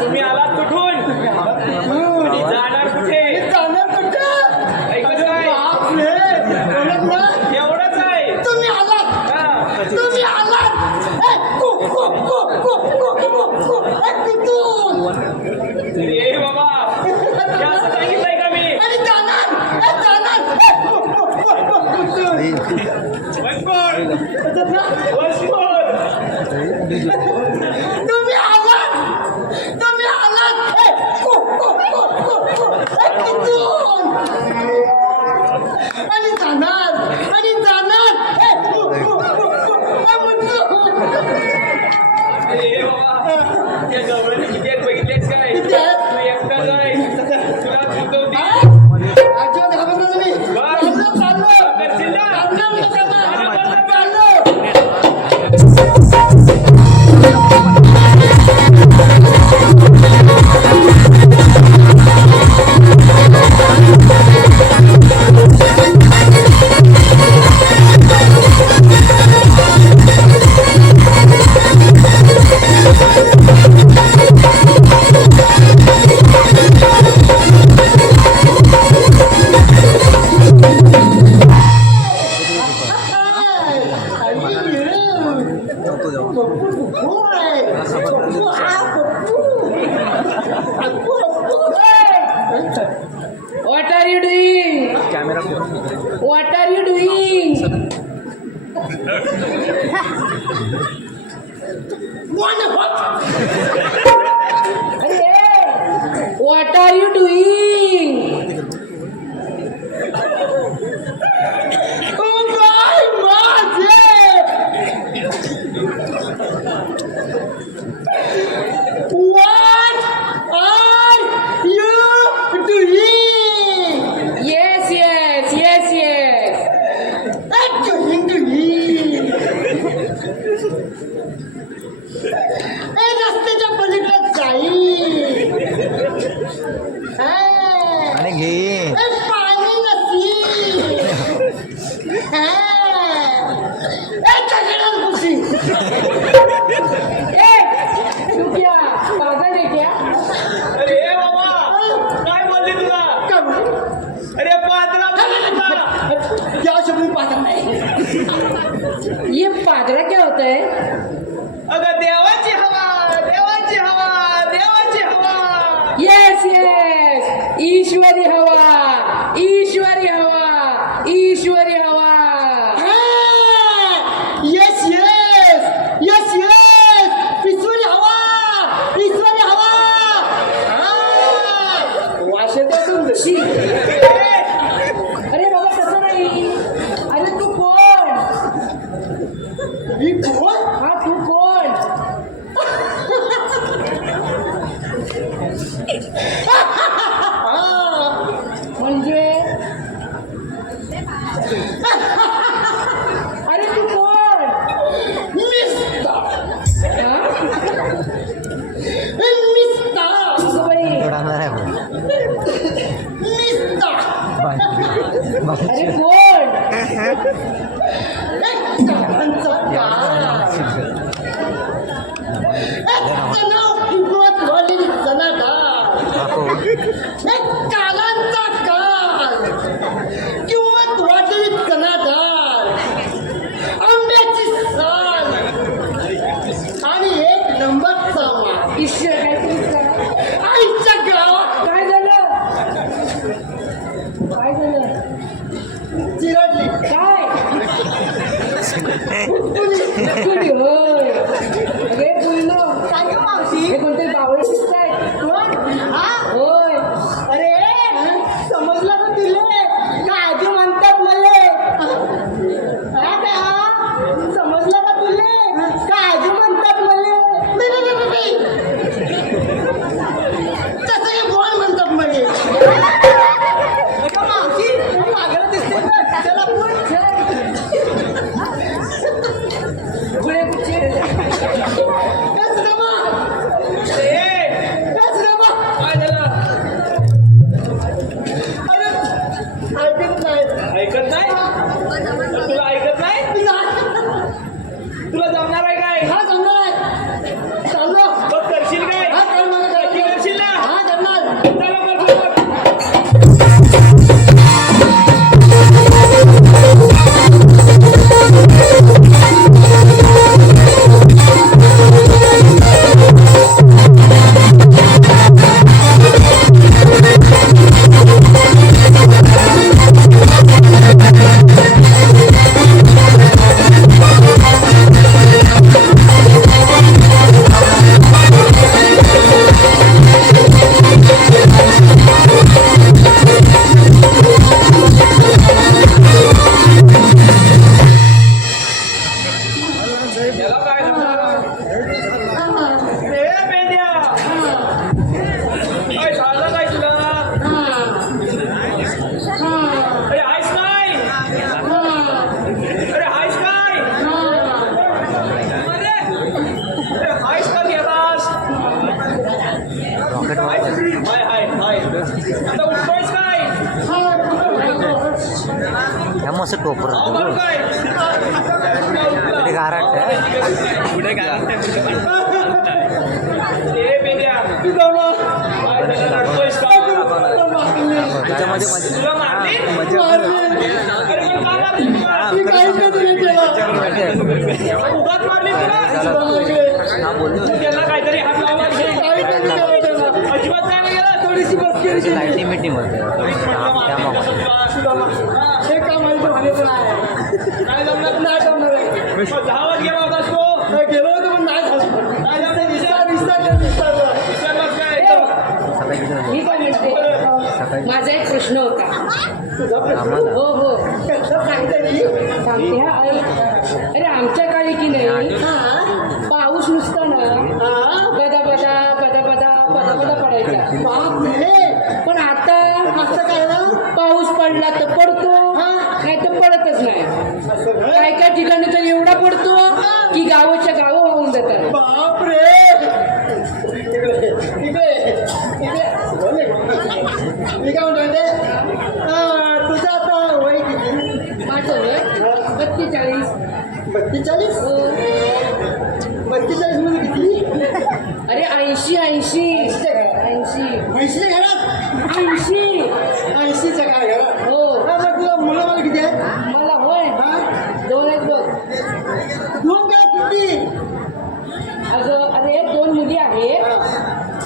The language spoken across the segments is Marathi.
तुम्ही आलात कुठून आणि जाणार कुठे? एवढंच आहे. तुम्ही आलात ए बाबा असं सांगितलंय का मी? What are you doing? What are you doing? What are you doing? Oh my What are you doing? Yes. रस्त्याच्या पलीकडे जाईल आणि घे पाणी नसली पागल आहे क्या? अरे बाबा काय बोलली तुला? अरे पादरा क्या शब्द पादरा नहीं? ये पादरा क्या होता है? अगं देवाची हवा. यस ईश्वरी हवा. यस ईश्वरी हवा. वाशेतून शी. अरे बाबा तसं नाही. अरे तू कोण? हा तू कोण? कुणी होय अगे बोललो काय गं मावशी? हे कोणते बावळे दिसताय कोण? हा? होय अरे समजलं का तुले? काजू म्हणतात मले. हा का? समजलं का तुले? काजू म्हणतात मले. तसं हे कोण म्हणतात मले? अगं मावशी, तुम्ही मागं दिसते ना. चला पुढे. पुढे कुठचे कस जमा? कस जमा? अरे, ऐकत नाही. ऐकत नाही तुला ऐकत नाही तुला जमणार आहे काय हा जमणार आहे. चाललो. बघ करशील काय हा कर मला नक्की कर. करशील ना हा करणार. चला कर. याला काय जमणार? ए मेंढ्या काय झालं काय तुला अरे हायस काय अरे हायस काय अरे हायस का गेलास हाय हाय हाय आता उठतोयस काय मस्त टोपर अवघड काय गारट ए मेंढ्या काय झालं रडतोयस का तुला मारली अरे पण का मारली तुला मी काहीच नाही तुला केलं. उगाच मारली तुला तू त्यांना काहीतरी हात लावला घे काहीच नाही केलं त्याला. अजिबात काय नाही गेला थोडीशी मस्करी केली. लाईटी मीटिंग होते हे काम आहे तो म्हणे पण आहे. काय जमणार नाही जमणार आहे. धावत गेला होतास तो नाही गेलो होतो पण नाही झालं. काय जमणार विसरलं. विसरलास काय मी काय म्हणते माझा एक प्रश्न होता हो हो कसं सांगते मी? सांगते हा ऐक अरे आमच्या काळी की नाही पाऊस नुसता ना हा? बदा बदा बदा बदा बदा बदा पडायचा बाप रे. पण आता असं काय ना? पाऊस पडला तर पडतो नाही तर पडतच नाही असं काय? काय काय ठिकाणी तर एवढा पडतो की गावाच्या गावं वाहून जातात बाप रे. इकडे मी काय म्हणतो तुझं आता वय किती? माझं वय 42 42? हो 42 म्हणजे किती? अरे 80 म्हैशीच्या घरात 80 80च्या काय घरात? हो हा, मग तुला मुलं मला किती आहेत? मला होय हा? 2 आहेत बघ दोन काय किती? अरे 2 मुली आहेत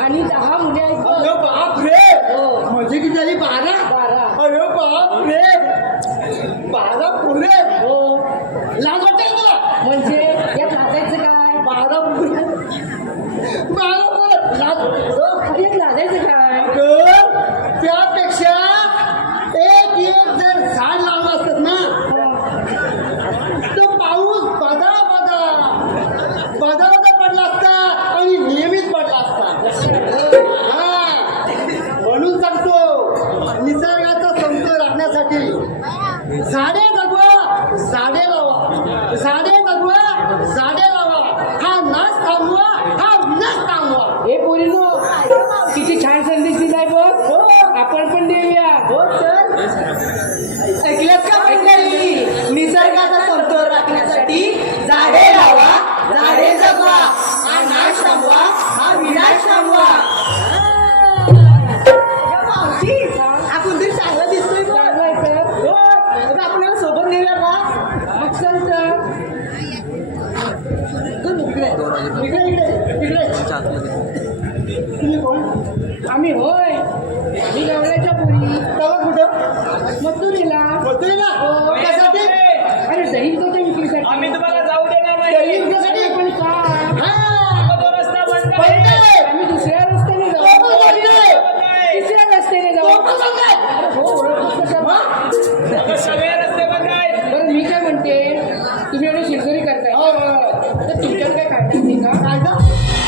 आणि 10 मुली आहेत बघ अरे बाप रे. हो म्हणजे किती झाली? 12? 12 अरे बाप रे. 12 पुरे. हो लाज वाटते का तुला? म्हणजे यात लाजायचं काय 12 पुरे. 12 पुरे. लाज वाटते. अरे यात लाजायचं काय अगं, त्यापेक्षा एक जर झाड लावलं असतं ना तर पाऊस बदा पडला असता आणि नियमित पडला असता. हा म्हणून सांगतो निसर्गाचा समतोल राखण्यासाठी झाडे जगवा झाडे लावा झाडे लावा हा नाश थांबवा हा विनाश थांबवा. हे पोरीनो किती छान संदेश दिलाय बघ आपण पण देऊया हो तर ऐकल्यात का मंडळी? निसर्गाचा समतोल राखण्यासाठी झाडे लावा झाडे जगवा हा नाश थांबवा हा विनाश थांबवा. मावशी आपण तरी चांगला दिसतोय बघ. चांगलंय तर हो, आता आपल्याला सोबत नेऊया का? मग चल तर इकडे तुम्ही कोण? आम्ही होय आम्ही गवळ्याच्या पोरी तेव्हा कुठं? मथुरीला मथुरीला? हो. कशासाठी? अरे दही होतं विक्रीसाठी मी काय म्हणते तुम्ही एवढं शिरजोरी करताय तर तुमच्यात काय काढणार नाही का? काय गं?